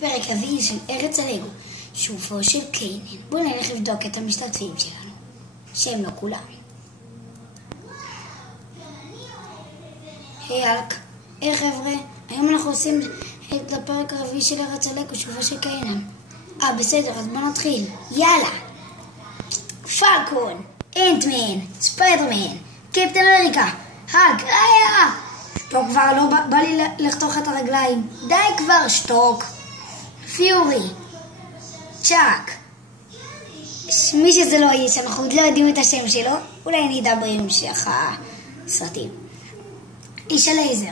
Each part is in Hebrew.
פרק רביעי של ארץ הלגו, שובו של קיינן. בואו נלך לבדוק את המשתתפים שלנו, שהם לא כולם. היי אלק, היי חבר'ה, היום אנחנו עושים את הפרק הרביעי של ארץ הלגו, שובו של קיינן. בסדר, אז בואו נתחיל. יאללה! פלקון, אנטמן, ספיידרמן, קפטן אמריקה, האלק, שתוק כבר, לא בא לי לחתוך את הרגליים. די כבר, שתוק. פיורי, צ'אק, מי שזה לא יהיה, שאנחנו עוד לא יודעים את השם שלו, אולי אני אדע בהמשך הסרטים. איש הלייזר,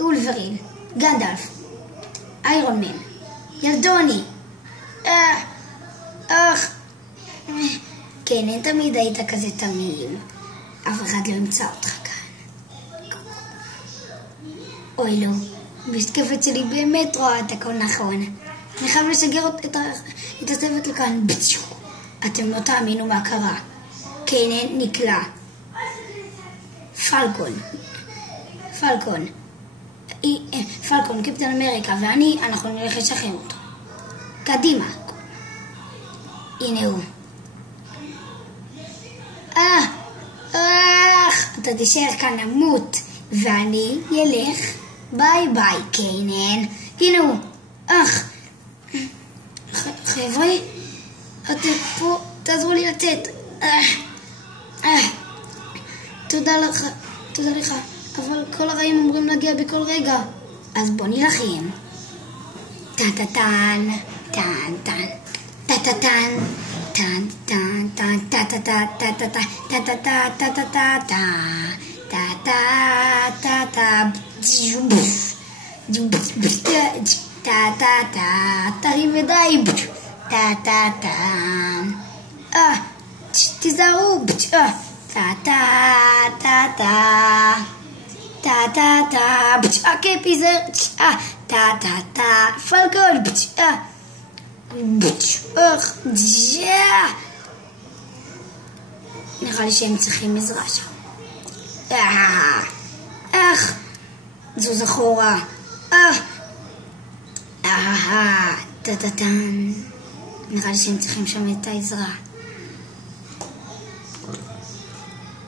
אולברין, גנדלף, איירון מן, ילדוני, כן, אין תמיד היית כזה תמים, אף אחד לא ימצא אותך כאן. אוי לא, המשקפת שלי באמת רואה את הכל נכון. אני חייב לשגר את הצוות לכאן. אתם לא תאמינו מה קרה. קיינן נקלע. פלקון, קפטן אמריקה ואני, אנחנו נלך לשחרר אותו. קדימה. הנה הוא. אתה תישאר כאן למות, ואני ילך. ביי ביי קיינן. הנה הוא. חבר'ה, אתם פה, תעזרו לי לצאת. תודה לך, אבל כל הרעים אמורים להגיע בכל רגע. אז בוא נלחם. טה-טה-טן, טן-טן, טה-טה-טן, טן-טן, טן, טה-טה-טה, טה-טה-טה, טה-טה-טה, טה-טה-טה, טה-טה-טה, תרים ידיים, טה-טה-טה, תיזהרו, טה-טה-טה-טה, טה-טה-טה, הקפי זה, טה-טה-טה, פלקון, נראה לי שהם צריכים עזרה שם. זוז אחורה. טה-טה-טן. נראה לי שהם צריכים שם את העזרה.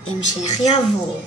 המשך יבוא.